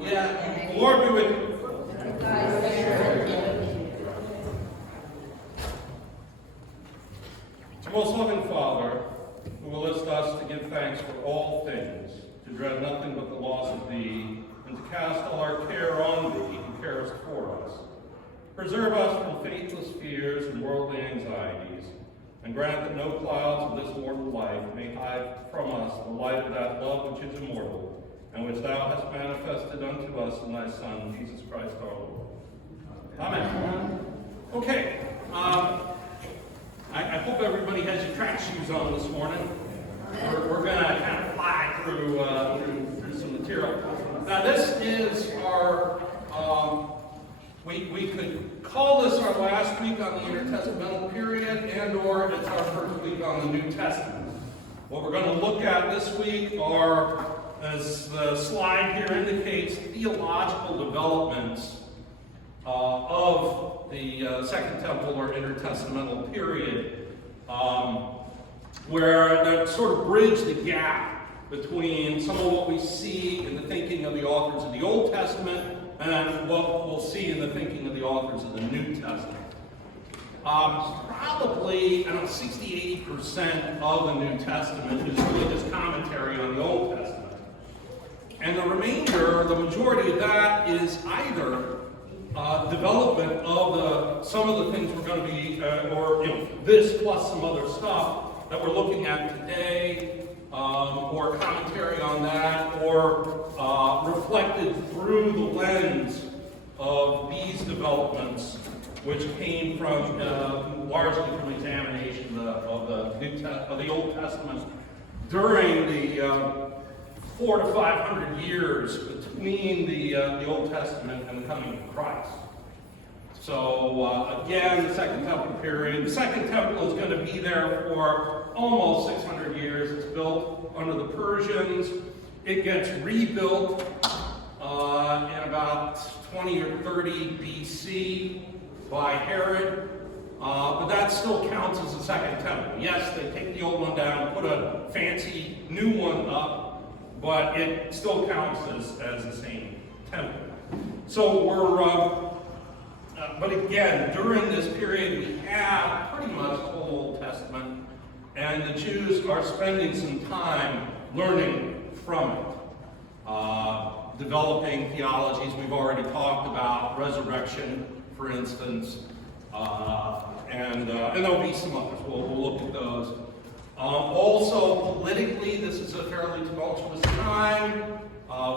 Yeah, Lord be with you. Most loving Father, who willest us to give thanks for all things, to dread nothing but the loss of Thee, and to cast all our care on Thee, who carest for us. Preserve us from faithless fears and worldly anxieties, and grant that no clouds of this mortal life may hide from us the light of that love which is immortal, and which Thou hast manifested unto us in Thy Son, Jesus Christ our Lord. Amen. Okay. I hope everybody has your track shoes on this morning. We're going to kind of fly through some material. Now this is our, we could call this our last week on the Intertestamental Period, and or it's our first week on the New Testament. What we're going to look at this week are, as the slide here indicates, theological developments of the Second Temple or Intertestamental Period, where that sort of bridge the gap between some of what we see in the thinking of the authors of the Old Testament and what we'll see in the thinking of the authors of the New Testament. Probably, 60-80% of the New Testament is really just commentary on the Old Testament. And the remainder, the majority of that, is either development of some of the things we're going to be, this plus some other stuff that we're looking at today, or commentary on that, or reflected through the lens of these developments, which came from largely from examination of the Old Testament during the 400 to 500 years between the Old Testament and the coming of Christ. So again, the Second Temple Period. The Second Temple is going to be there for almost 600 years. It's built under the Persians. It gets rebuilt in about 20 or 30 BC by Herod. But that still counts as the Second Temple. Yes, they take the old one down and put a fancy new one up, but it still counts as the same temple. So but again, during this period, we have pretty much the whole Old Testament, and the Jews are spending some time learning from it, developing theologies. We've already talked about resurrection, for instance, and there'll be some others. We'll look at those. Also, politically, this is a fairly tumultuous time.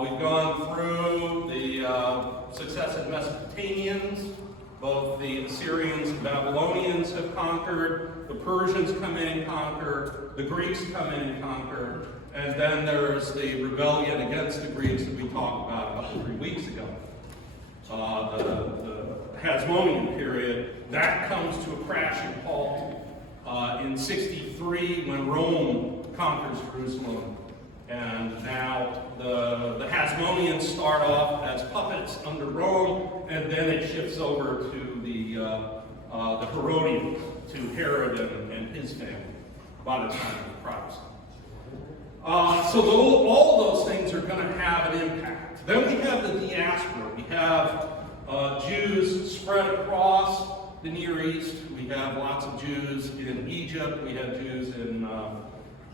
We've gone through the successive Mesopotamians. Both the Assyrians and Babylonians have conquered. The Persians come in and conquer. The Greeks come in and conquer. And then there's the rebellion against the Greeks that we talked about 3 weeks ago. The Hasmonean period, that comes to a crashing halt in 63 when Rome conquers Jerusalem. And now the Hasmoneans start off as puppets under Rome, and then it shifts over to the Herodians, to Herod and his family by the time of Christ. So all those things are going to have an impact. Then we have the diaspora. We have Jews spread across the Near East. We have lots of Jews in Egypt. We have Jews in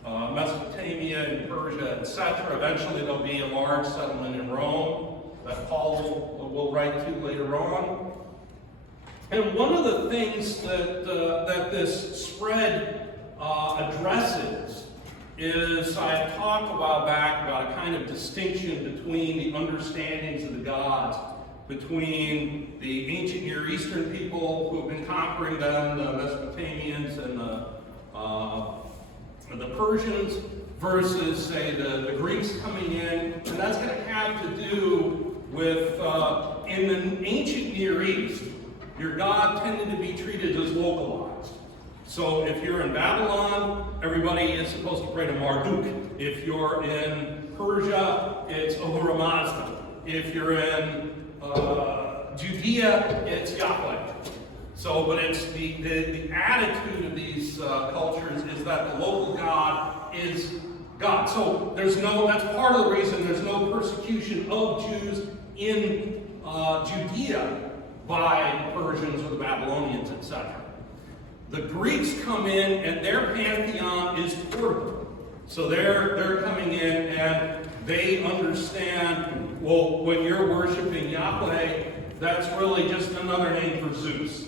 Mesopotamia, in Persia, etc. Eventually there'll be a large settlement in Rome that Paul will write to later on. And one of the things that this spread addresses is, I talked a while back about a kind of distinction between the understandings of the gods between the ancient Near Eastern people who have been conquering them, the Mesopotamians and the Persians, versus, say, the Greeks coming in. And that's going to have to do with, in the ancient Near East, your god tended to be treated as localized. So if you're in Babylon, everybody is supposed to pray to Marduk. If you're in Persia, it's Ahura Mazda. If you're in Judea, it's Yahweh. So, but it's the attitude of these cultures is that the local god is God. So that's part of the reason there's no persecution of Jews in Judea by the Persians or the Babylonians, etc. The Greeks come in and their pantheon is portable. So they're coming in and they understand, well, when you're worshiping Yahweh, that's really just another name for Zeus.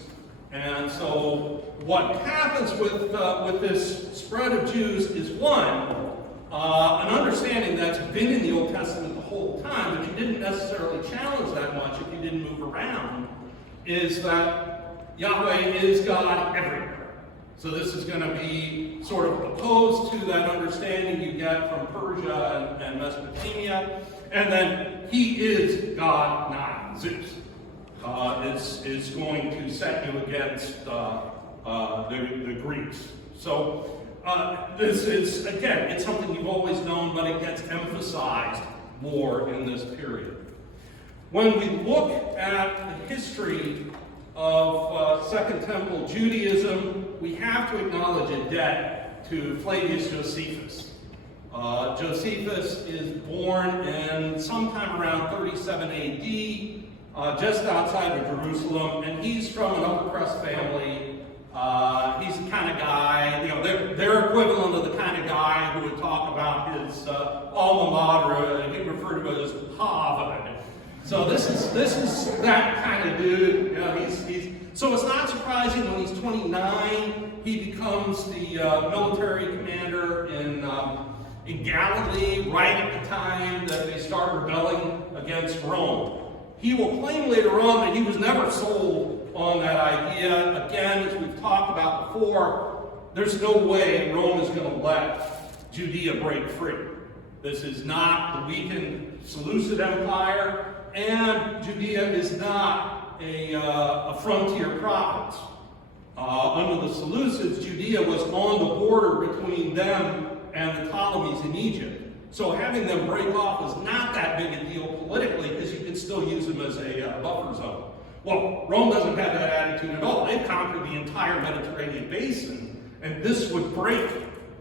And so what happens with this spread of Jews is one, an understanding that's been in the Old Testament the whole time, but you didn't necessarily challenge that much if you didn't move around, is that Yahweh is God everywhere. So this is going to be sort of opposed to that understanding you get from Persia and Mesopotamia. And then he is God, not Zeus. Is going to set you against the Greeks. So this is, again, it's something you've always known, but it gets emphasized more in this period. When we look at the history of Second Temple Judaism, we have to acknowledge a debt to Flavius Josephus. Josephus is born in sometime around 37 AD, just outside of Jerusalem, and he's from an upper-crust family. He's the kind of guy, their equivalent of the kind of guy who would talk about his alma mater, and he referred to it as Harvard. So this is that kind of dude. So it's not surprising when he's 29, he becomes the military commander in Galilee, right at the time that they start rebelling against Rome. He will claim later on that he was never sold on that idea. Again, as we've talked about before, there's no way Rome is going to let Judea break free. This is not the weakened Seleucid Empire, and Judea is not a frontier province. Under the Seleucids, Judea was on the border between them and the Ptolemies in Egypt. So having them break off is not that big a deal politically, because you can still use them as a buffer zone. Well, Rome doesn't have that attitude at all. They've conquered the entire Mediterranean basin, and this would break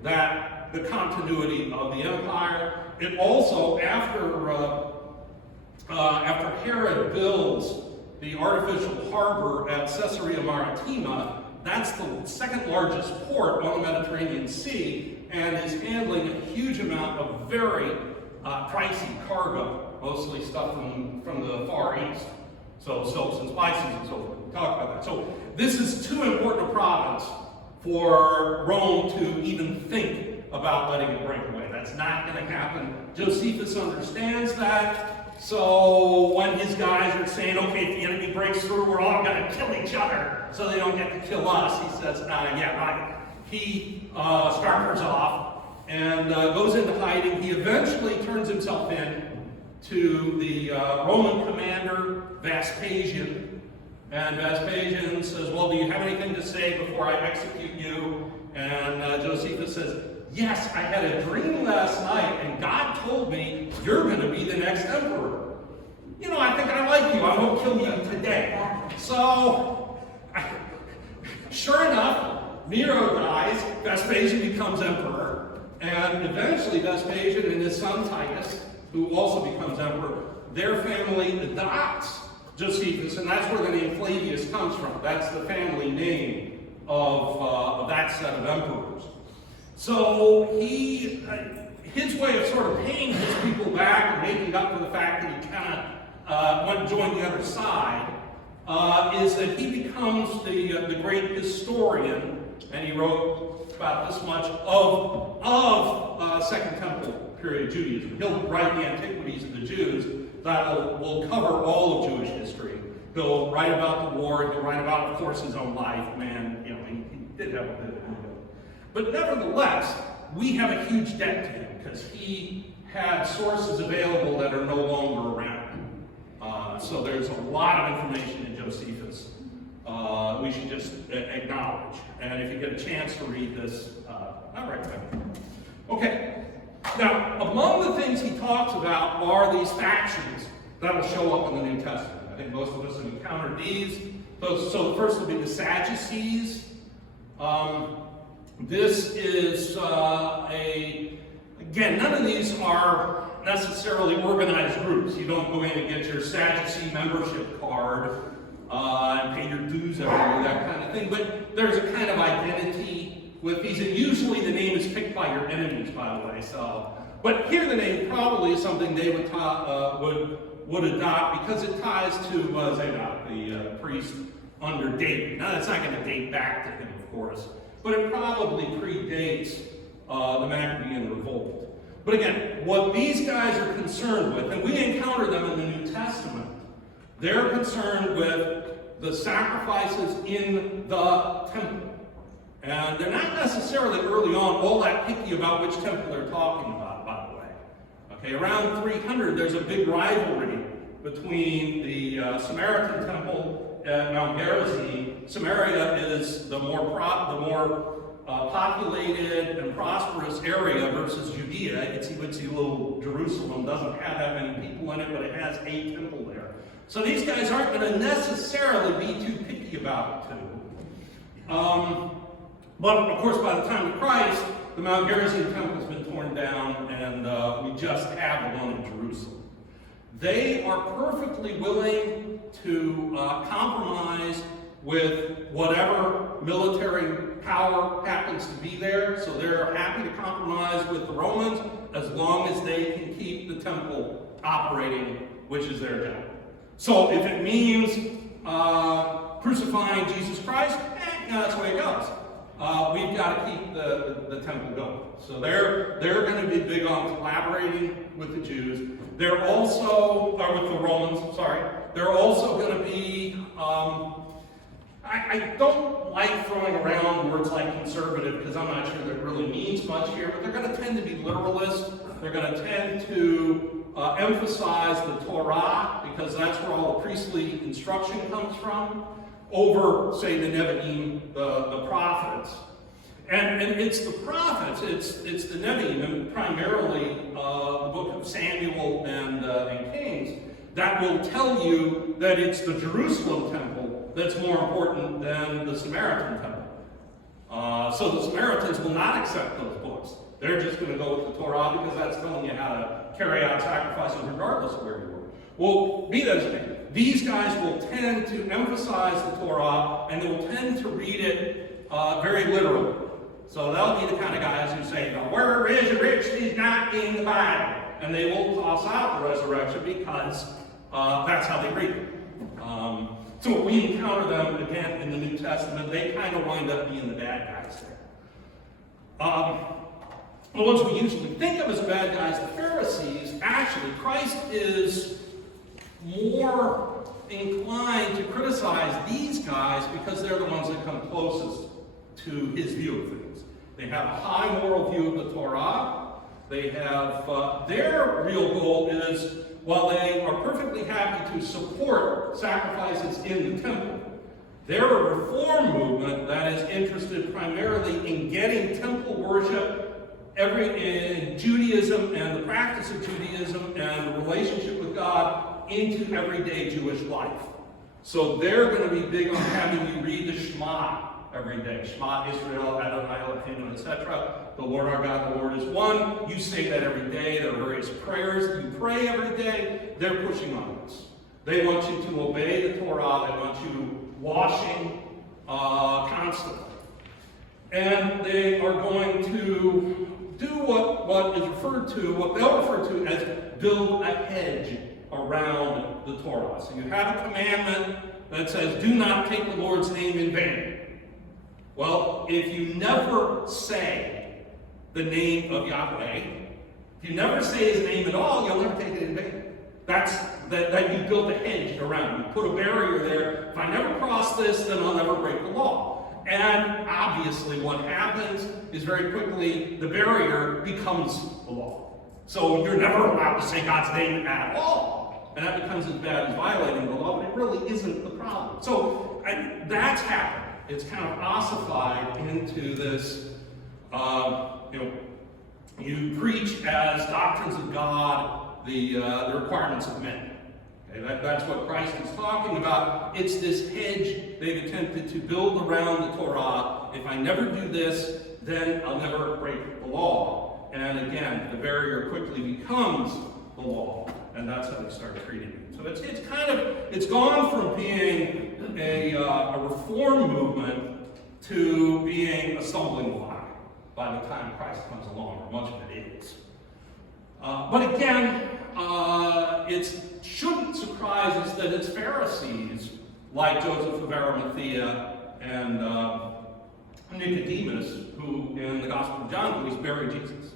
the continuity of the empire. It also, after Herod builds the artificial harbor at Caesarea Maritima, that's the second largest port on the Mediterranean Sea, and is handling a huge amount of very pricey cargo, mostly stuff from the Far East. So soaps and spices and so forth. We'll talk about that. So this is too important a province for Rome to even think about letting it break away. That's not going to happen. Josephus understands that. So when his guys are saying, okay, if the enemy breaks through, we're all going to kill each other so they don't get to kill us, he says, yeah, right. He starters off and goes into hiding. He eventually turns himself in to the Roman commander, Vespasian. And Vespasian says, well, do you have anything to say before I execute you? And Josephus says, yes, I had a dream last night, and God told me you're going to be the next emperor. I think I like you. I won't kill you today. So, sure enough, Nero dies, Vespasian becomes emperor, and eventually Vespasian and his son Titus, who also becomes emperor, their family adopts Josephus, and that's where the name Flavius comes from. That's the family name of that set of emperors. So his way of sort of paying his people back and making up for the fact that he kind of went and joined the other side is that he becomes the great historian, and he wrote about this much of Second Temple Period Judaism. He'll write the Antiquities of the Jews that will cover all of Jewish history. He'll write about the war. He'll write about, of course, his own life. Man, he did have a bit of ego. But nevertheless, we have a huge debt to him because he had sources available that are no longer around. So there's a lot of information in Josephus we should just acknowledge. And if you get a chance to read this, I recommend it. Okay. Now, among the things he talks about are these factions that will show up in the New Testament. I think most of us have encountered these. So the first will be the Sadducees. This is Again, none of these are necessarily organized groups. You don't go in and get your Sadducee membership card and pay your dues every year, that kind of thing. But there's a kind of identity with these, and usually the name is picked by your enemies, by the way. So, but here the name probably is something they would adopt because it ties to Zadok, the priest under David. Now, that's not going to date back to him, of course, but it probably predates the Maccabean revolt. But again, what these guys are concerned with, and we encounter them in the New Testament, they're concerned with the sacrifices in the temple. And they're not necessarily early on all that picky about which temple they're talking about, by the way. Okay, around 300, there's a big rivalry between the Samaritan temple at Mount Gerizim. Samaria is the more populated and prosperous area versus Judea. It's little Jerusalem, doesn't have that many people in it, but it has a temple there. So these guys aren't going to necessarily be too picky about it too. But of course, by the time of Christ, the Mount Gerizim temple has been torn down, and we just have the one in Jerusalem. They are perfectly willing to compromise with whatever military power happens to be there. So they're happy to compromise with the Romans as long as they can keep the temple operating, which is their job. So if it means crucifying Jesus Christ, that's the way it goes. We've got to keep the temple going. So they're going to be big on collaborating with the Jews. They're also, or with the Romans, sorry. They're also going to be, I don't like throwing around words like conservative because I'm not sure that really means much here, but they're going to tend to be literalist. They're going to tend to emphasize the Torah because that's where all the priestly instruction comes from, over, say, the Nevi'im, the prophets. And it's the prophets, it's the Nevi'im, and primarily the book of Samuel and Kings, that will tell you that it's the Jerusalem temple that's more important than the Samaritan temple. So the Samaritans will not accept those books. They're just going to go with the Torah because that's telling you how to carry out sacrifices regardless of where you were. Well, be that as it may, these guys will tend to emphasize the Torah, and they will tend to read it very literally. So they'll be the kind of guys who say, the word resurrection is not in the Bible. And they will toss out the resurrection because that's how they read it. So when we encounter them again in the New Testament, they kind of wind up being the bad guys there. The ones we usually think of as bad guys, the Pharisees, actually, Christ is more inclined to criticize these guys because they're the ones that come closest to his view of things. They have a high moral view of the Torah. They have, their real goal is, while they are perfectly happy to support sacrifices in the temple, they're a reform movement that is interested primarily in getting temple worship in Judaism and the practice of Judaism and the relationship with God into everyday Jewish life. So they're going to be big on having you read the Shema every day. Shema Israel, Adonai Eloheinu, etc. The Lord our God, the Lord is one. You say that every day. There are various prayers you pray every day. They're pushing on this. They want you to obey the Torah. They want you washing constantly. And they are going to do what is referred to, what they'll refer to as build a hedge around the Torah. So you have a commandment that says, do not take the Lord's name in vain. Well, if you never say the name of Yahweh, if you never say his name at all, you'll never take it in vain. That's that you build a hedge around. You put a barrier there. If I never cross this, then I'll never break the law. And obviously what happens is very quickly the barrier becomes the law. So you're never allowed to say God's name at all. And that becomes as bad as violating the law, but it really isn't the problem. So that's happened. It's kind of ossified into this, you preach as doctrines of God the requirements of men. Okay, that's what Christ is talking about. It's this hedge they've attempted to build around the Torah. If I never do this, then I'll never break the law. and again, the barrier quickly becomes the law, and that's how they start treating it. So it's gone from being a reform movement to being a stumbling block by the time Christ comes along, or much of it is. But again, it shouldn't surprise us that it's Pharisees like Joseph of Arimathea and Nicodemus, who in the Gospel of John always buried Jesus.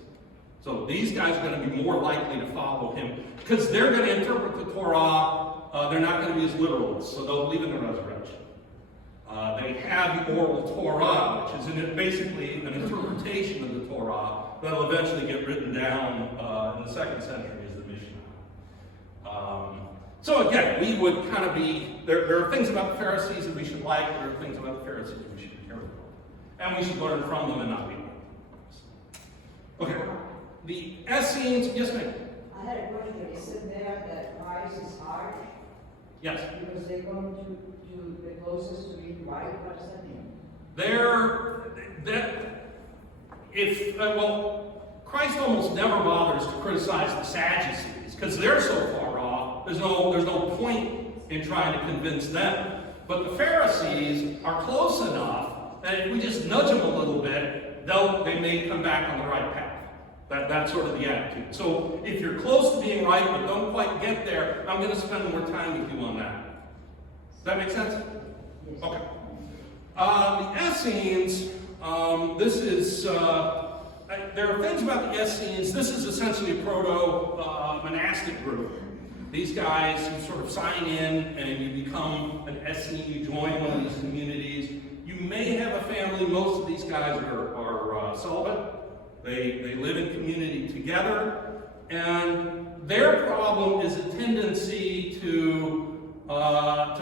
So these guys are going to be more likely to follow him because they're going to interpret the Torah. They're not going to be as literalists, so they'll believe in the resurrection. They have the oral Torah, which is basically an interpretation of the Torah that'll eventually get written down in the 2nd century as the Mishnah. So again, we would kind of be, there are things about the Pharisees that we should like, there are things about the Pharisees we should be careful of. And we should learn from them and not be like them. Okay, the Essenes, yes ma'am? I had a question. Isn't there that Christ is harsh? Yes. Because they come to the closest to being right? What does that mean? Christ almost never bothers to criticize the Sadducees because they're so far off. There's no point in trying to convince them. But the Pharisees are close enough that if we just nudge them a little bit, they may come back on the right path. That's sort of the attitude. So if you're close to being right but don't quite get there, I'm going to spend more time with you on that. Does that make sense? Yes. Okay. The Essenes, there are things about the Essenes. This is essentially a proto-monastic group. These guys, you sort of sign in and you become an Essene, you join one of these communities. You may have a family. Most of these guys are celibate. They live in community together, and their problem is a tendency to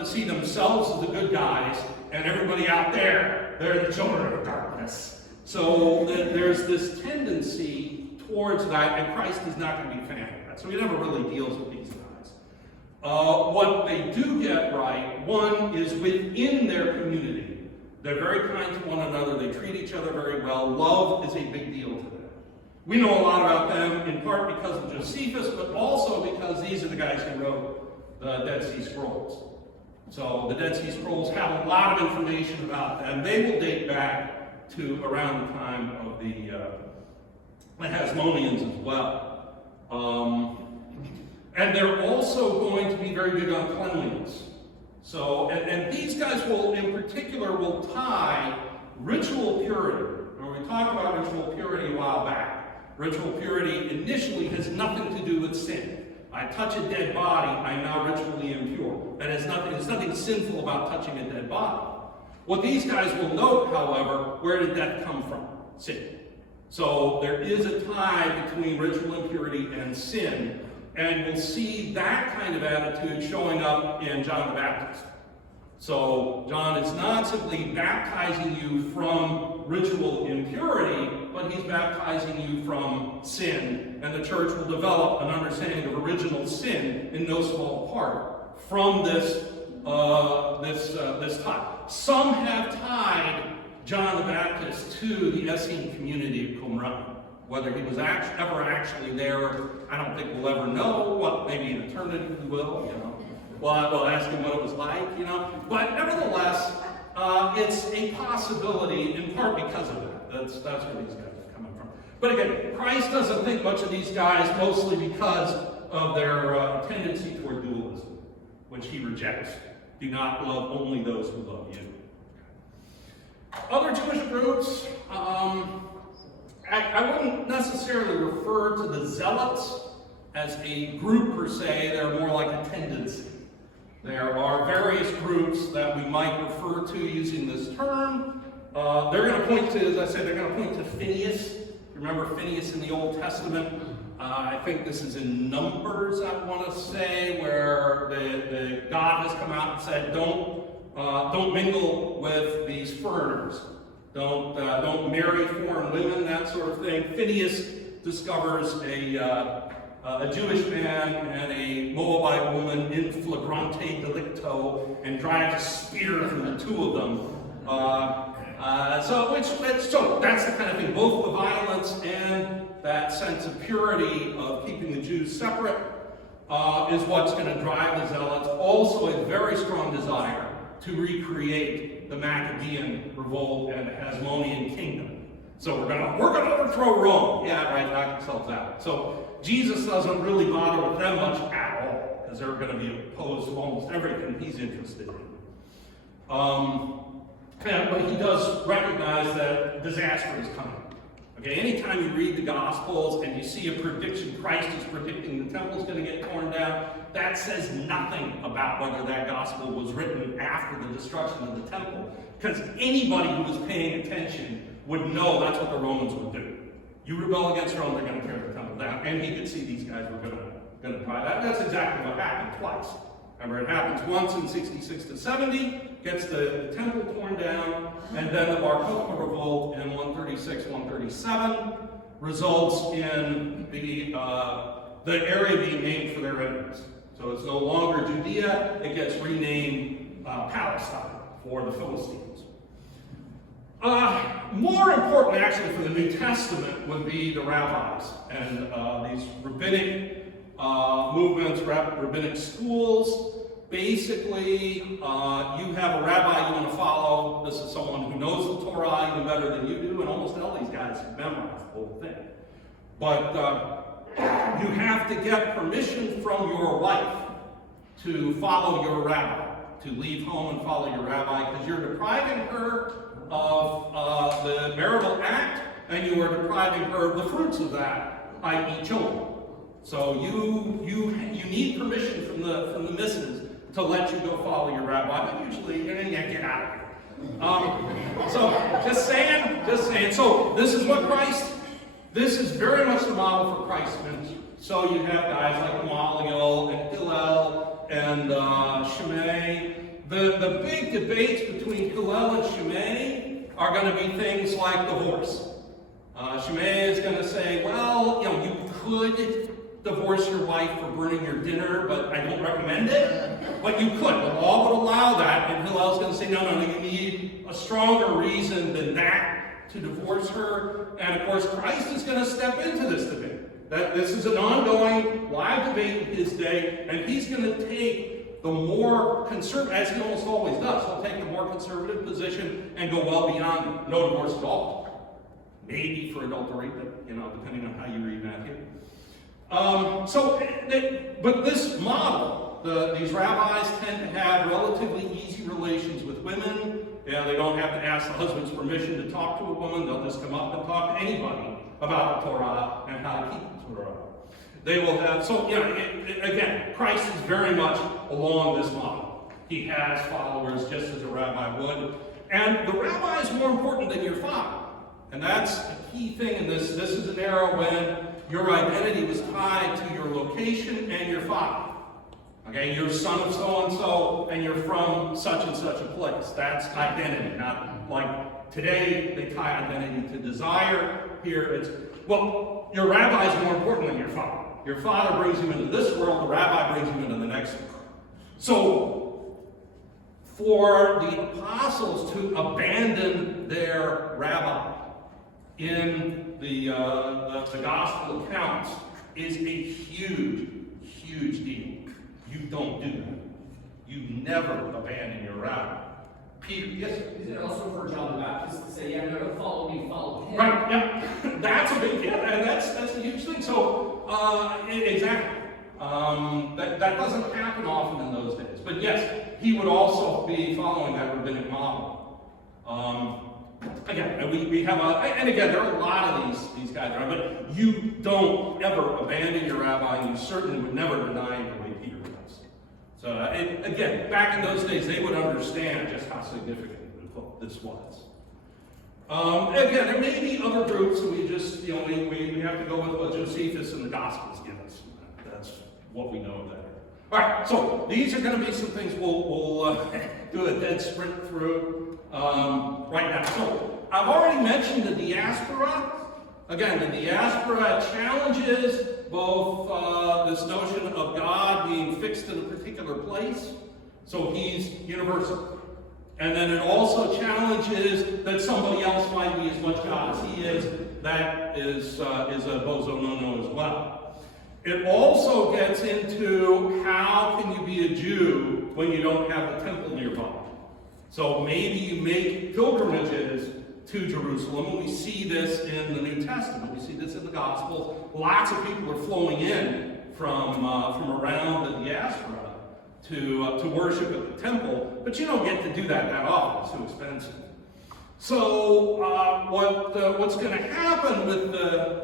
see themselves as the good guys, and everybody out there, they're the children of darkness. So there's this tendency towards that, and Christ is not going to be a fan of that. So he never really deals with these guys. What they do get right, one, is within their community. They're very kind to one another. They treat each other very well. Love is a big deal to them. We know a lot about them, in part because of Josephus, but also because these are the guys who wrote the Dead Sea Scrolls. So the Dead Sea Scrolls have a lot of information about them. They will date back to around the time of the Hasmoneans as well. And they're also going to be very big on cleanliness. So, and these guys will, in particular, will tie ritual purity. When we talked about ritual purity a while back, ritual purity initially has nothing to do with sin. I touch a dead body, I'm now ritually impure. There's nothing sinful about touching a dead body. What these guys will note, however, where did death come from? Sin. So there is a tie between ritual impurity and sin, and we'll see that kind of attitude showing up in John the Baptist. So John is not simply baptizing you from ritual impurity, but he's baptizing you from sin, and the church will develop an understanding of original sin in no small part from this tie. Some have tied John the Baptist to the Essene community of Qumran. Whether he was ever actually there, I don't think we'll ever know. Well, maybe in eternity we will, Well, we'll ask him what it was like, But nevertheless, it's a possibility, in part because of that. That's where these guys are coming from. But again, Christ doesn't think much of these guys, mostly because of their tendency toward dualism, which he rejects. Do not love only those who love you. Other Jewish groups, I wouldn't necessarily refer to the Zealots as a group per se. They're more like a tendency. There are various groups that we might refer to using this term. They're going to point to, as I said, they're going to point to Phineas. Remember Phineas in the Old Testament? I think this is in Numbers, I want to say, where the God has come out and said, don't mingle with these foreigners. Don't marry foreign women, that sort of thing. Phineas discovers a Jewish man and a Moabite woman in flagrante delicto and drives a spear through the two of them. So that's the kind of thing. Both the violence and that sense of purity of keeping the Jews separate is what's going to drive the Zealots. Also a very strong desire to recreate the Maccabean revolt and Hasmonean kingdom. So we're gonna overthrow Rome. Yeah, right, knock yourselves out. So Jesus doesn't really bother with them much at all, because they're going to be opposed to almost everything he's interested in. But he does recognize that disaster is coming. Okay, anytime you read the Gospels and you see a prediction, Christ is predicting the temple's going to get torn down, that says nothing about whether that gospel was written after the destruction of the temple. Because anybody who was paying attention would know that's what the Romans would do. You rebel against Rome, they're going to tear the temple down. And he could see these guys were going to try that. That's exactly what happened twice. Remember, it happens once in 66 to 70, gets the temple torn down, and then the Bar Kokhba revolt in 136, 137 results in the area being named for their enemies. So it's no longer Judea, it gets renamed Palestine for the Philistines. More important, actually, for the New Testament would be the rabbis and these rabbinic movements, rabbinic schools. Basically, you have a rabbi you want to follow. This is someone who knows the Torah even better than you do, and almost all these guys have memorized the whole thing. But you have to get permission from your wife to follow your rabbi, to leave home and follow your rabbi, because you're depriving her of the marital act, and you are depriving her of the fruits of that, i.e. children. So you need permission from the missus to let you go follow your rabbi, but usually you get out of here. So just saying. So this is what this is very much the model for Christ's ministry. So you have guys like Gamaliel and Hillel and Shammai. The big debates between Hillel and Shammai are going to be things like divorce. Shammai is going to say, well, you could divorce your wife for burning your dinner, but I don't recommend it. But you could. The law would allow that. And Hillel's going to say, no, you need a stronger reason than that to divorce her. And of course, Christ is going to step into this debate. This is an ongoing live debate in his day, and he's going to take the more conservative, as he almost always does, he'll take the more conservative position and go well beyond no divorce at all. Maybe for adultery, but depending on how you read Matthew. But this model, these rabbis tend to have relatively easy relations with women. They don't have to ask the husband's permission to talk to a woman. They'll just come up and talk to anybody about the Torah and how to keep the Torah. They will have, again, Christ is very much along this model. He has followers just as a rabbi would. And the rabbi is more important than your father. And that's a key thing in this. This is an era when your identity was tied to your location and your father. Okay, you're son of so-and-so, and you're from such and such a place. That's identity, not like today they tie identity to desire. Here it's, your rabbi is more important than your father. Your father brings you into this world, the rabbi brings you into the next world. So, for the apostles to abandon their rabbi in the gospel accounts is a huge, huge deal. You don't do that. You never abandon your rabbi. Peter, yes? Is it also for John the Baptist to say, never follow me, follow him? Right, yeah. That's a big deal, and that's a huge thing. So, exactly. That doesn't happen often in those days. But yes, he would also be following that rabbinic model. Again, we have and again, there are a lot of these guys around, but you don't ever abandon your rabbi, and you certainly would never deny him the way Peter does. So, again, back in those days, they would understand just how significant this was. Again, there may be other groups, and we just, we have to go with what Josephus and the Gospels give us. That's what we know there. All right, so these are going to be some things we'll do a dead sprint through right now. So I've already mentioned the diaspora. Again, the diaspora challenges both this notion of God being fixed in a particular place, so he's universal. And then it also challenges that somebody else might be as much God as he is, that is a bozo no-no as well. It also gets into how can you be a Jew when you don't have the temple nearby. So maybe you make pilgrimages to Jerusalem, and we see this in the New Testament. We see this in the Gospels. Lots of people are flowing in from around the diaspora to worship at the temple, but you don't get to do that often. It's too expensive. So what's going to happen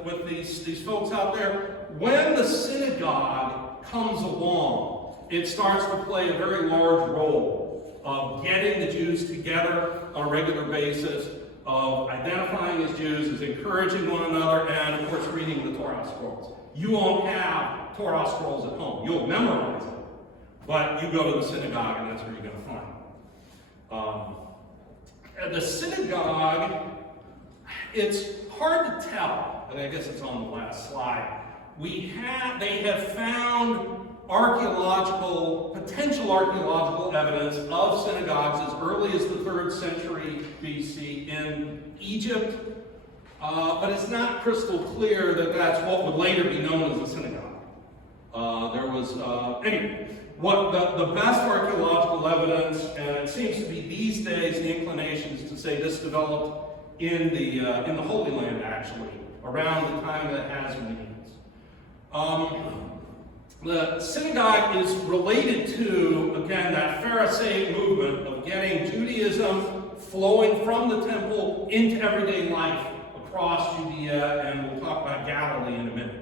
with these folks out there, when the synagogue comes along, it starts to play a very large role of getting the Jews together on a regular basis, of identifying as Jews, as encouraging one another, and of course reading the Torah scrolls. You won't have Torah scrolls at home. You'll memorize them, but you go to the synagogue and that's where you're going to find them. At the synagogue, it's hard to tell, and I guess it's on the last slide. They have found potential archaeological evidence of synagogues as early as the 3rd century BC in Egypt, but it's not crystal clear that that's what would later be known as a synagogue. Anyway, what the best archaeological evidence, and it seems to be these days the inclination is to say this developed in the Holy Land, actually, around the time that it has remains. The synagogue is related to, again, that Pharisaic movement of getting Judaism flowing from the temple into everyday life across Judea, and we'll talk about Galilee in a minute.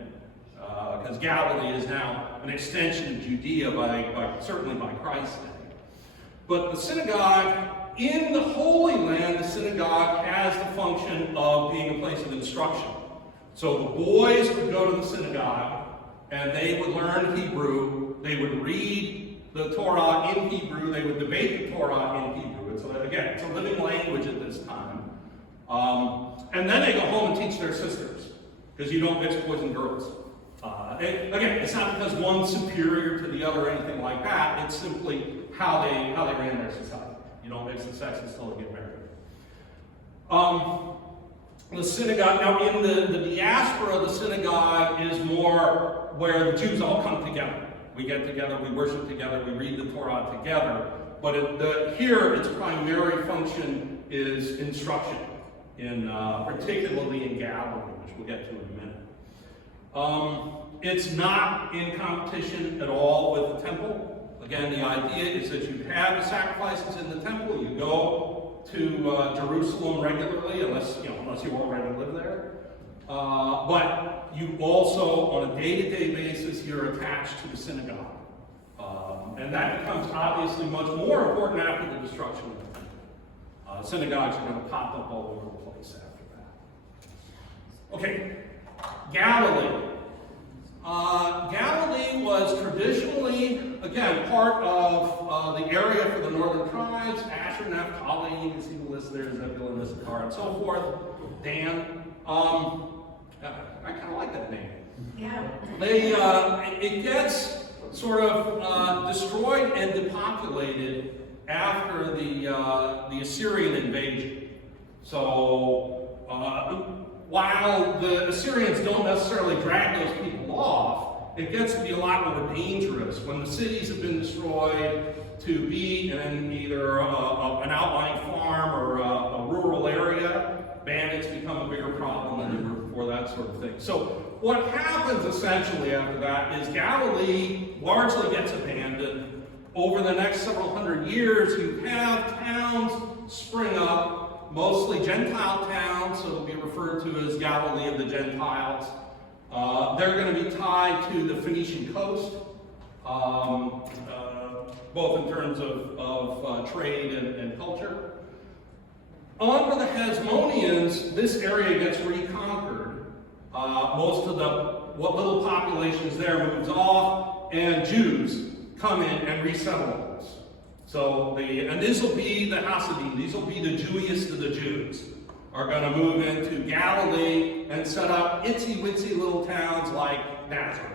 Because Galilee is now an extension of Judea, certainly by Christ's day. But the synagogue, in the Holy Land, the synagogue has the function of being a place of instruction. So the boys would go to the synagogue, and they would learn Hebrew. They would read the Torah in Hebrew. They would debate the Torah in Hebrew. It's a living language at this time. And then they go home and teach their sisters, because you don't mix boys and girls. Again, it's not because one's superior to the other or anything like that. It's simply how they ran their society. You don't mix the sexes until they get married. The synagogue, now in the diaspora, the synagogue is more where the Jews all come together. We get together, we worship together, we read the Torah together. But here, its primary function is instruction, particularly in Galilee, which we'll get to in a minute. It's not in competition at all with the temple. Again, the idea is that you have the sacrifices in the temple. You go to Jerusalem regularly, unless you already live there. But you also, on a day-to-day basis, you're attached to the synagogue. And that becomes obviously much more important after the destruction of the temple. Synagogues are going to pop up all over the place after that. Okay, Galilee. Galilee was traditionally, again, part of the area for the northern tribes, Asher, Naphtali, you can see the list there, Zebulun, Issachar, and so forth, Dan. I kind of like that name. Yeah. It gets sort of destroyed and depopulated after the Assyrian invasion. So, while the Assyrians don't necessarily drag those people off, it gets to be a lot more dangerous when the cities have been destroyed to be in either an outlying farm or a rural area. Bandits become a bigger problem than they were before, that sort of thing. So what happens essentially after that is Galilee largely gets abandoned. Over the next several hundred years, you have towns spring up, mostly Gentile towns, so it'll be referred to as Galilee of the Gentiles. They're going to be tied to the Phoenician coast, both in terms of trade and culture. Under the Hasmoneans, this area gets reconquered. Most of what little population is there moves off, and Jews come in and resettle this. So and these will be the Hasidim, these will be the Jewiest of the Jews, are going to move into Galilee and set up itsy-witsy little towns like Nazareth.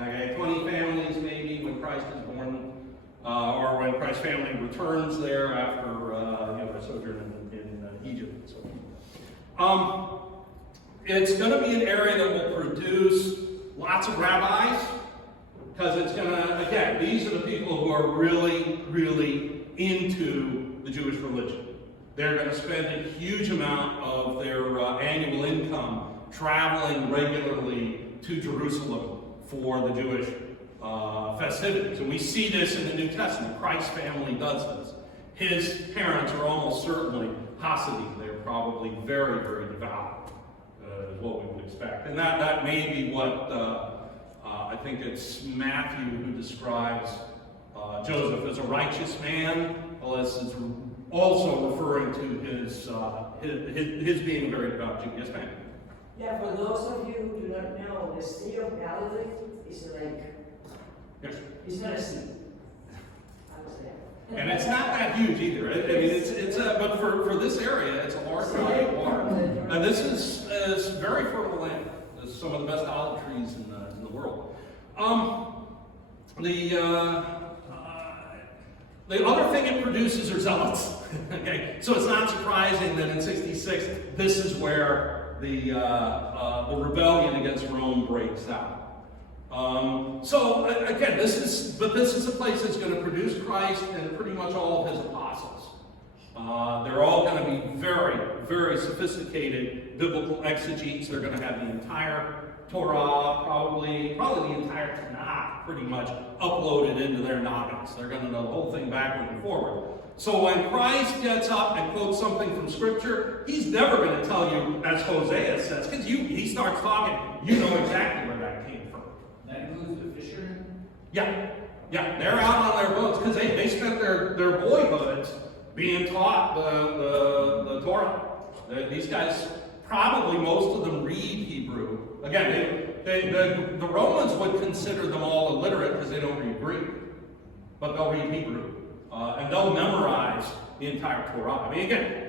Okay, 20 families maybe when Christ is born, or when Christ's family returns there after a sojourn in Egypt and so on. It's going to be an area that will produce lots of rabbis, because it's going to, again, these are the people who are really, really into the Jewish religion. They're going to spend a huge amount of their annual income traveling regularly to Jerusalem for the Jewish festivities. And we see this in the New Testament. Christ's family does this. His parents are almost certainly Hasidim. They're probably very, very devout, is what we would expect. And that may be what, I think it's Matthew who describes Joseph as a righteous man. Well, this is also referring to his being a very devout Jew. Yes, ma'am? Yeah, for those of you who do not know, the Sea of Galilee is a lake. Yes. It's not a sea. Understand? And it's not that huge either. I mean, but for this area, it's a large body of water. And this is very fertile land. There's some of the best olive trees in the world. The other thing it produces are zealots. Okay, so it's not surprising that in 66 this is where the rebellion against Rome breaks out. So again, this is a place that's going to produce Christ and pretty much all of his apostles. They're all going to be very, very sophisticated biblical exegetes. They're going to have the entire Torah, probably the entire Tanakh, pretty much uploaded into their noggins. They're going to know the whole thing backward and forward. So when Christ gets up and quotes something from Scripture, he's never going to tell you, as Hosea says, because he starts talking, you know exactly where that came from. That includes the fishermen? Yeah, they're out on their boats because they spent their boyhoods being taught the Torah. These guys, probably most of them read Hebrew. Again, the Romans would consider them all illiterate because they don't read Greek, but they'll read Hebrew. And they'll memorize the entire Torah. I mean, again,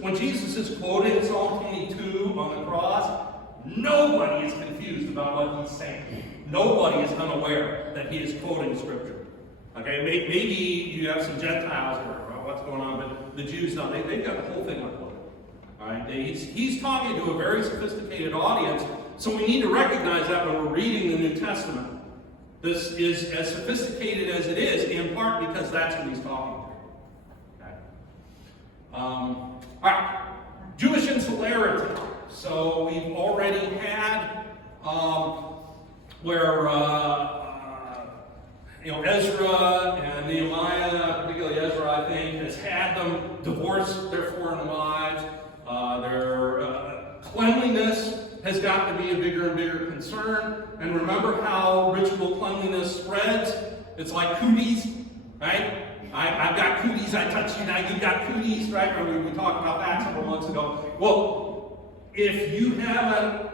when Jesus is quoting Psalm 22 on the cross, nobody is confused about what he's saying. Nobody is unaware that he is quoting Scripture. Okay, maybe you have some Gentiles who are, what's going on, but the Jews, no, they've got the whole thing uploaded. All right, he's talking to a very sophisticated audience, so we need to recognize that when we're reading the New Testament. This is as sophisticated as it is, in part because that's what he's talking to. Okay. All right, Jewish insularity. So we've already had where Ezra and Nehemiah, particularly Ezra, I think, has had them divorce their foreign wives. Their cleanliness has got to be a bigger and bigger concern. And remember how ritual cleanliness spreads? It's like cooties, right? I've got cooties, I touch you, now you've got cooties, right? Remember we talked about that several months ago. Well, if you haven't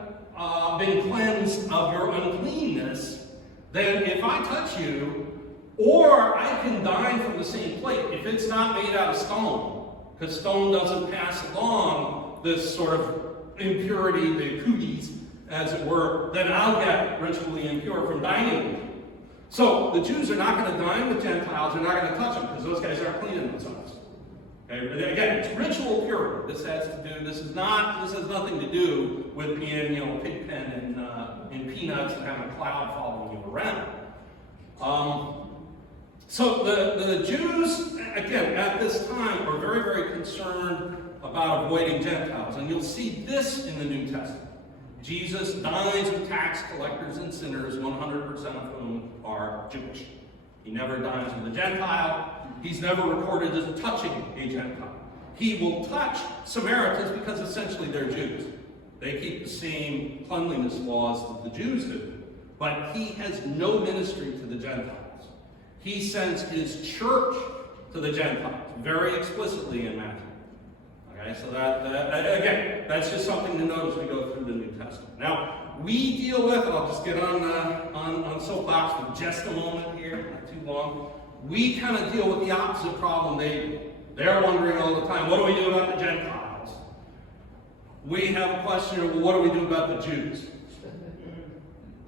been cleansed of your uncleanness, then if I touch you, or I can dine from the same plate, if it's not made out of stone, because stone doesn't pass along this sort of impurity, the cooties, as it were, then I'll get ritually impure from dining with you. So the Jews are not going to dine with Gentiles, they're not going to touch them, because those guys aren't cleaning themselves. Okay? Again, it's ritual purity. This has nothing to do with being, pig pen in peanuts and having a cloud following you around. So the Jews, again, at this time, are very, very concerned about avoiding Gentiles. And you'll see this in the New Testament. Jesus dines with tax collectors and sinners, 100% of whom are Jewish. He never dines with a Gentile. He's never recorded as touching a Gentile. He will touch Samaritans because essentially they're Jews. They keep the same cleanliness laws that the Jews do. But he has no ministry to the Gentiles. He sends his church to the Gentiles, very explicitly in Matthew. Okay, so that again, that's just something to note as we go through the New Testament. Now, we deal with, and I'll just get on soapbox for just a moment here, not too long. We kind of deal with the opposite problem they do. They're wondering all the time, what do we do about the Gentiles? We have a question of, well, what do we do about the Jews?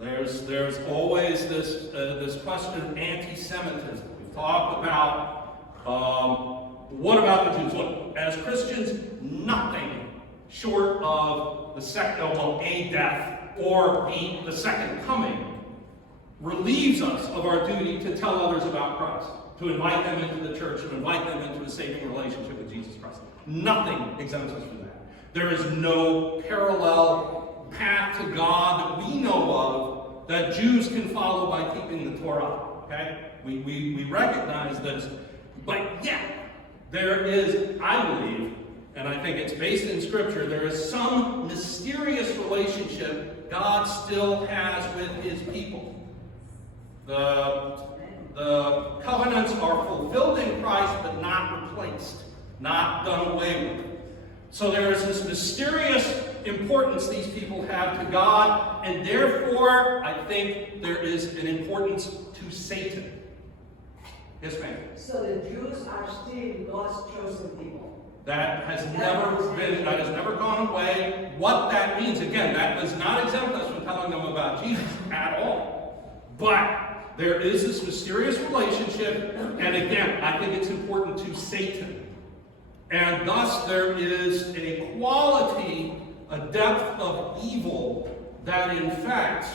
There's always this question of anti-Semitism. We've talked about what about the Jews? Look, as Christians, nothing short of a death or the second coming, relieves us of our duty to tell others about Christ, to invite them into the church, to invite them into a saving relationship with Jesus Christ. Nothing exempts us from that. There is no parallel path to God that we know of that Jews can follow by keeping the Torah. Okay? We recognize this, but yet there is, I believe, and I think it's based in Scripture, there is some mysterious relationship God still has with his people. The covenants are fulfilled in Christ, but not replaced, not done away with. So there is this mysterious importance these people have to God, and therefore, I think there is an importance to Satan. Yes, ma'am? So the Jews are still God's chosen people. That has never gone away. What that means, again, that does not exempt us from telling them about Jesus at all. But there is this mysterious relationship, and again, I think it's important to Satan. And thus there is a quality, a depth of evil that infects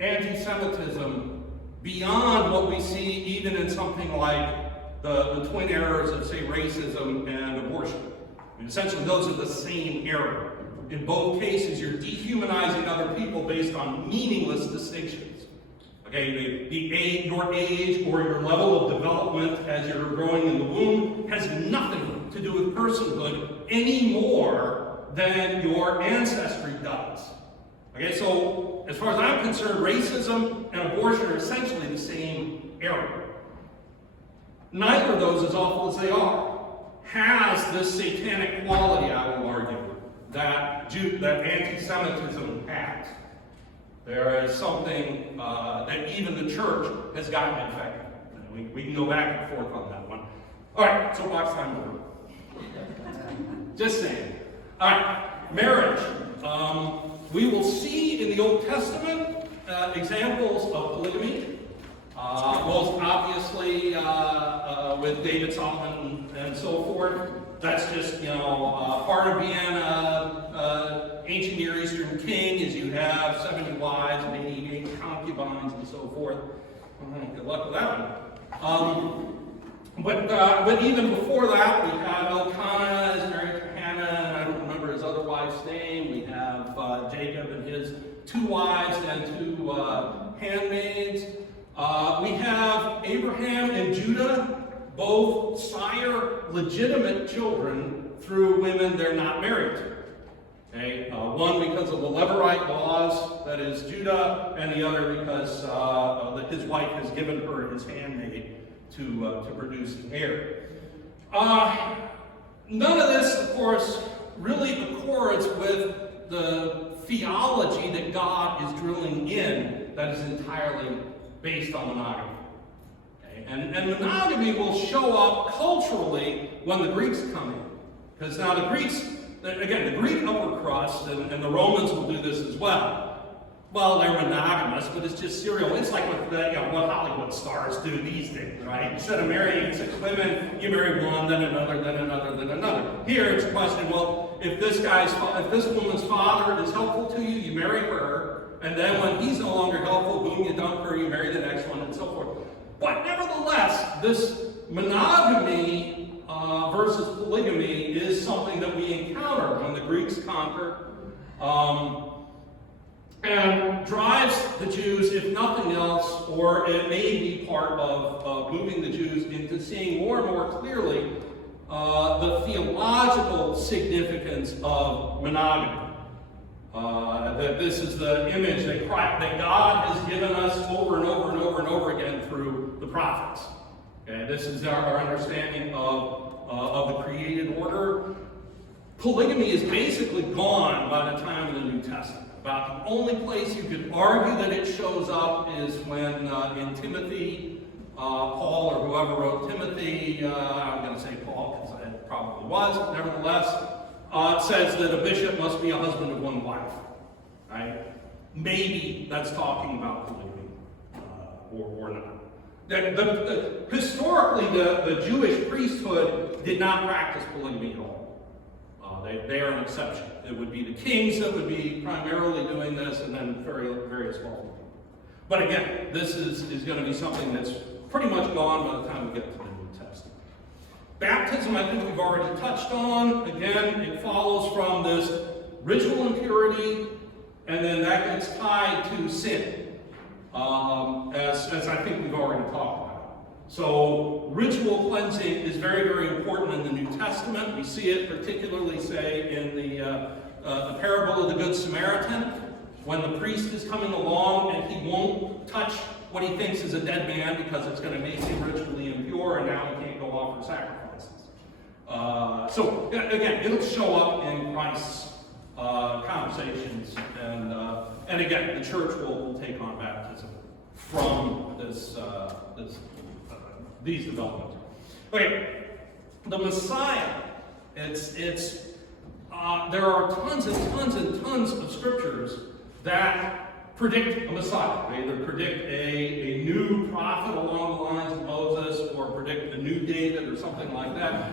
anti-Semitism beyond what we see even in something like the twin errors of, say, racism and abortion. I mean, essentially, those are the same error. In both cases, you're dehumanizing other people based on meaningless distinctions. Okay, your age or your level of development as you're growing in the womb has nothing to do with personhood any more than your ancestry does. Okay, so as far as I'm concerned, racism and abortion are essentially the same error. Neither of those, as awful as they are, has this satanic quality, I will argue, that anti-Semitism has. There is something that even the church has gotten infected. We can go back and forth on that one. All right, soapbox time over. Just saying. All right, marriage. We will see in the Old Testament examples of polygamy. Most obviously with David, Solomon, and so forth. That's just, part of being an ancient Near Eastern king is you have 70 wives and 88 concubines and so forth. Good luck with that one. But even before that, we have Elkanah is married to Hannah, and I don't remember his other wife's name. We have Jacob and his 2 wives and 2 handmaids. We have Abraham and Judah, both sire legitimate children through women they're not married to. Okay? One because of the Levirate laws, that is Judah, and the other because his wife has given her his handmaid to produce an heir. None of this, of course, really accords with the theology that God is drilling in that is entirely based on monogamy. Okay? And monogamy will show up culturally when the Greeks come in. Because now the Greeks, again, the Greek upper crust, and the Romans will do this as well. Well, they're monogamous, but it's just serial. It's like what Hollywood stars do these days, right? Instead of marrying 6 women, you marry one, then another, then another, then another. Here it's a question, well, if this woman's father is helpful to you, you marry her, and then when he's no longer helpful, boom, you dump her, you marry the next one, and so forth. But nevertheless, this monogamy versus polygamy is something that we encounter when the Greeks conquer. And drives the Jews, if nothing else, or it may be part of moving the Jews into seeing more and more clearly the theological significance of monogamy. That this is the image that God has given us over and over and over and over again through the prophets. Okay, this is our understanding of the created order. Polygamy is basically gone by the time of the New Testament. About the only place you could argue that it shows up is when in Timothy, Paul or whoever wrote Timothy, I'm going to say Paul because it probably was, but nevertheless, says that a bishop must be a husband of 1 wife. Right? Maybe that's talking about polygamy or not. Historically, the Jewish priesthood did not practice polygamy at all. They are an exception. It would be the kings that would be primarily doing this, and then various wealthy people. But again, this is going to be something that's pretty much gone by the time we get to the New Testament. Baptism, I think we've already touched on. Again, it follows from this ritual impurity, and then that gets tied to sin, as I think we've already talked about. So ritual cleansing is very, very important in the New Testament. We see it particularly, say, in the parable of the Good Samaritan, when the priest is coming along and he won't touch what he thinks is a dead man because it's going to make him ritually impure, and now he can't go offer sacrifices. So again, it'll show up in Christ's conversations, and again, the church will take on baptism from these developments. Okay, the Messiah. There are tons and tons and tons of scriptures that predict a Messiah. They either predict a new prophet along the lines of Moses, or predict a new David, or something like that.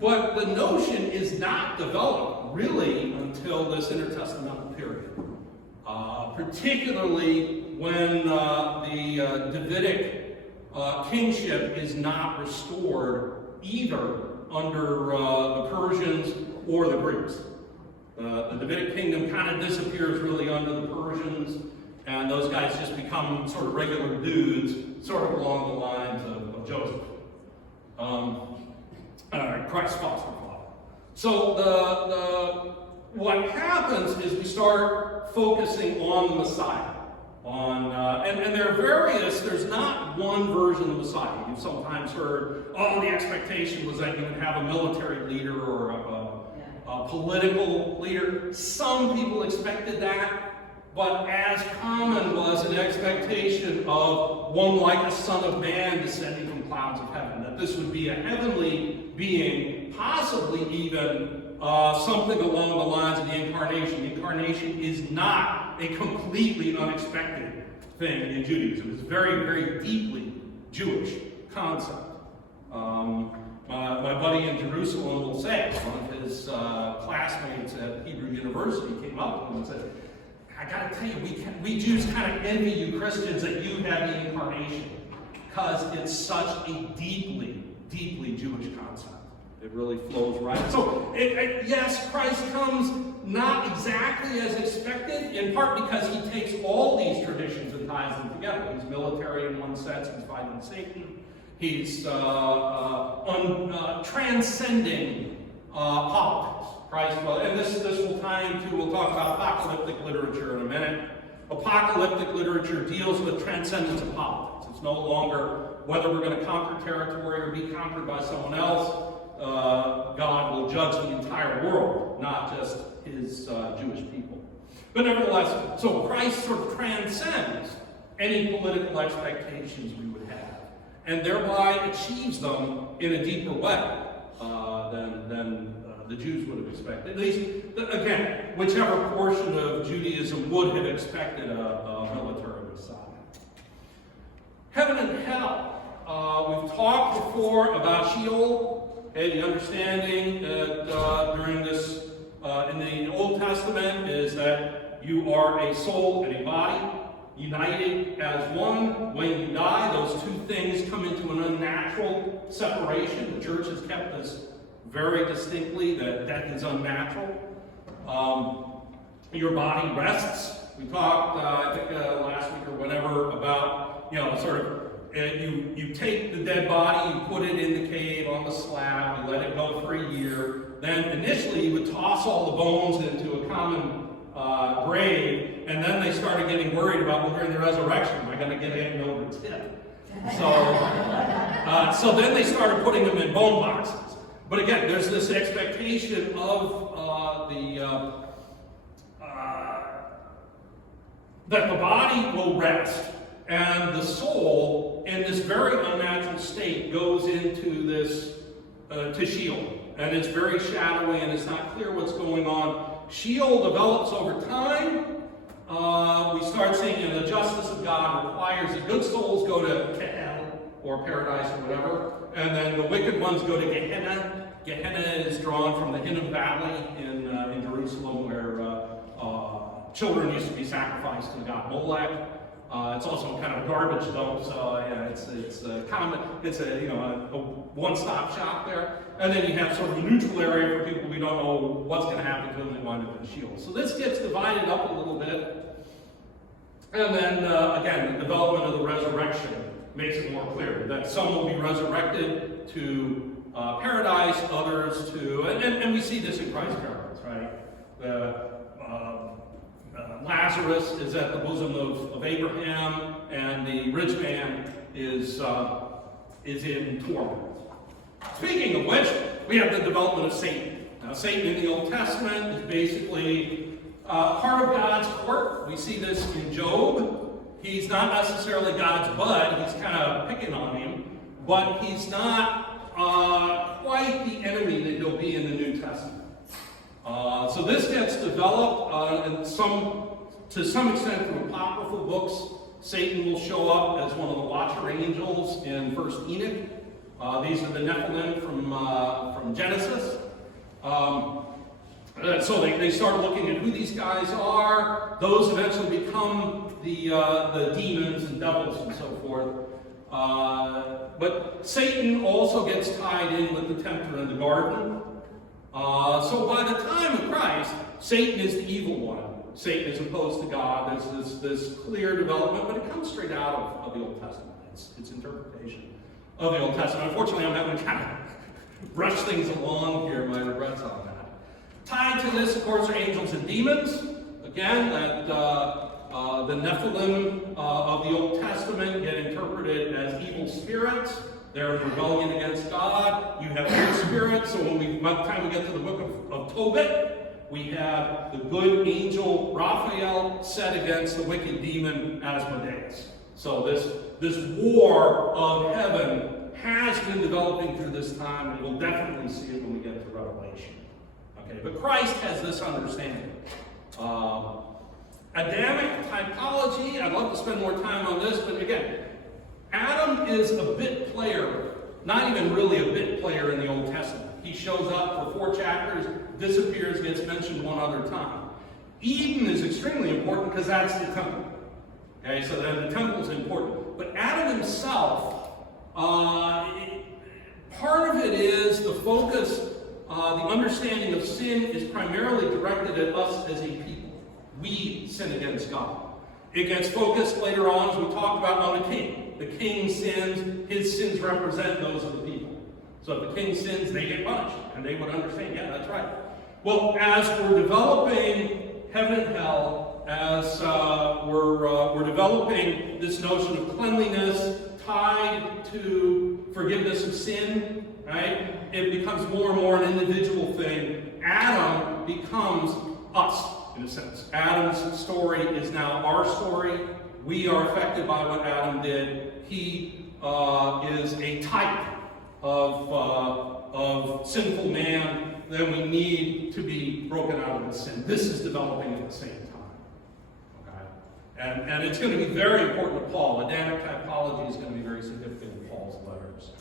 But the notion is not developed really until this intertestamental period, particularly when the Davidic kingship is not restored either under the Persians or the Greeks. The Davidic kingdom kind of disappears really under the Persians, and those guys just become sort of regular dudes, sort of along the lines of Joseph, Christ's foster father. So what happens is we start focusing on the Messiah. And there are various, there's not one version of the Messiah. You've sometimes heard, the expectation was that you would have a military leader or a political leader. Some people expected that, but as common was an expectation of one like a son of man descending from clouds of heaven, that this would be a heavenly being, possibly even something along the lines of the incarnation. The incarnation is not a completely unexpected thing in Judaism. It's very, very deeply Jewish concept. My buddy in Jerusalem will say, one of his classmates at Hebrew University came up to him and said, I got to tell you, we Jews kind of envy you Christians that you have the incarnation, because it's such a deeply, deeply Jewish concept. It really flows right. So, yes, Christ comes not exactly as expected, in part because he takes all these traditions and ties them together. He's military in one sense, he's fighting Satan. He's transcending politics. Christ, and this will tie into, we'll talk about apocalyptic literature in a minute. Apocalyptic literature deals with transcendence of politics. It's no longer whether we're going to conquer territory or be conquered by someone else. God will judge the entire world, not just his Jewish people. But nevertheless, so Christ sort of transcends any political expectations we would have, and thereby achieves them in a deeper way than the Jews would have expected. At least, again, whichever portion of Judaism would have expected a military Messiah. Heaven and hell. We've talked before about Sheol. Okay, the understanding that during this, in the Old Testament, is that you are a soul and a body, united as one. When you die, those two things come into an unnatural separation. The church has kept this very distinctly, that death is unnatural. Your body rests. We talked, I think last week or whenever, about, sort of, you take the dead body, you put it in the cave on the slab, you let it go for a year. Then initially you would toss all the bones into a common grave, and then they started getting worried about, well, during the resurrection, am I going to get hanged over its hip? So then they started putting them in bone boxes. But again, there's this expectation of that the body will rest, and the soul, in this very unnatural state, goes into this to Sheol, and it's very shadowy, and it's not clear what's going on. Sheol develops over time. We start seeing the justice of God requires that good souls go to hell or paradise or whatever, and then the wicked ones go to Gehenna. Gehenna is drawn from the Hinnom Valley in Jerusalem, where children used to be sacrificed to the god Molech. It's also kind of a garbage dump, so yeah, it's a one-stop shop there. And then you have sort of a neutral area for people we don't know what's going to happen to them. They wind up in Sheol. So this gets divided up a little bit. And then again, the development of the resurrection makes it more clear that some will be resurrected to paradise, others to, and we see this in Christ's parables, right? Lazarus is at the bosom of Abraham, and the rich man is in torment. Speaking of which, we have the development of Satan. Now, Satan in the Old Testament is basically part of God's court. We see this in Job. He's not necessarily God's bud. He's kind of picking on him, but he's not quite the enemy that he'll be in the New Testament. So this gets developed to some extent through apocryphal books. Satan will show up as one of the watcher angels in 1 Enoch. These are the Nephilim from Genesis. So they start looking at who these guys are. Those eventually become the demons and devils and so forth. But Satan also gets tied in with the tempter in the garden. So by the time of Christ, Satan is the evil one. Satan is opposed to God. There's this clear development, but it comes straight out of the Old Testament. It's interpretation of the Old Testament. Unfortunately, I'm having to kind of rush things along here. My regrets on that. Tied to this, of course, are angels and demons. Again, that the Nephilim of the Old Testament get interpreted as evil spirits. They're in rebellion against God. You have good spirits. So by the time we get to the book of Tobit, we have the good angel Raphael set against the wicked demon Asmodeus. So this war of heaven has been developing through this time, and we'll definitely see it when we get to Revelation. Okay, but Christ has this understanding. Adamic typology, I'd love to spend more time on this, but again, Adam is a bit player, not even really a bit player in the Old Testament. He shows up for 4 chapters, disappears, gets mentioned one other time. Eden is extremely important because that's the temple. Okay, so then the temple is important. But Adam himself, part of it is the focus, the understanding of sin is primarily directed at us as a people. We sin against God. It gets focused later on, as we talk about, on the king. The king sins, his sins represent those of the people. So if the king sins, they get punished. And they would understand, yeah, that's right. Well, as we're developing heaven and hell, as we're developing this notion of cleanliness tied to forgiveness of sin, right? It becomes more and more an individual thing. Adam becomes us, in a sense. Adam's story is now our story. We are affected by what Adam did. He is a type of sinful man. Then we need to be broken out of the sin. This is developing at the same time. Okay? And it's going to be very important to Paul. Adamic typology is going to be very significant in Paul's letters.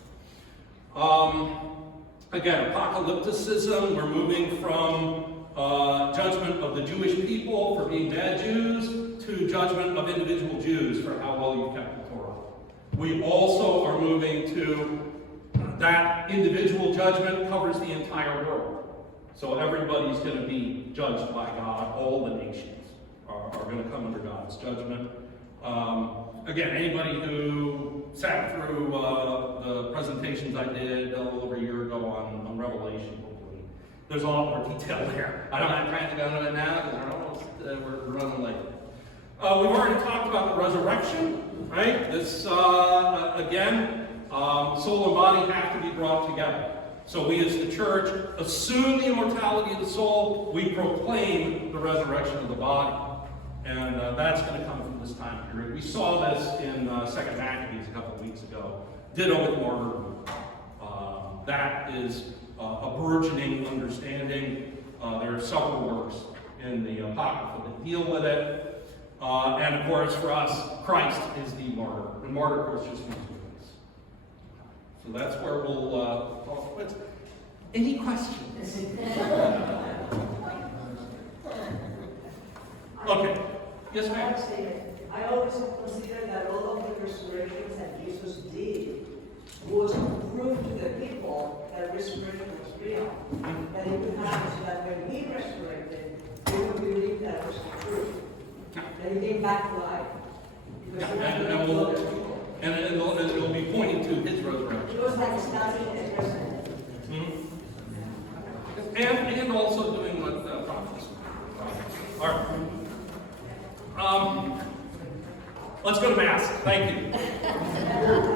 Again, apocalypticism. We're moving from judgment of the Jewish people for being bad Jews to judgment of individual Jews for how well you kept the Torah. We also are moving to that individual judgment covers the entire world. So everybody's going to be judged by God. All the nations are going to come under God's judgment. Again, anybody who sat through the presentations I did a little over a year ago on Revelation, hopefully, there's a lot more detail there. I don't have time to go into it now because we're running late. We've already talked about the resurrection, right? This, again, soul and body have to be brought together. So we as the church assume the immortality of the soul. We proclaim the resurrection of the body. And that's going to come from this time period. We saw this in 2nd Maccabees a couple of weeks ago. Ditto with martyrdom. That is a burgeoning understanding. There are several works in the Apocrypha that deal with it. And of course, for us, Christ is the martyr. The martyr, of course, just means witness. So that's where we'll talk. Any questions? Okay. Yes, ma'am. I always consider that all of the resurrections that Jesus did was proof to the people that resurrection was real. That it would happen so that when he resurrected, they would believe that was the truth. That he came back to life. Because he had to And other people. it'll be pointing to his resurrection. It was like starting a present. And also doing what the prophets. All right. Let's go to Mass. Thank you.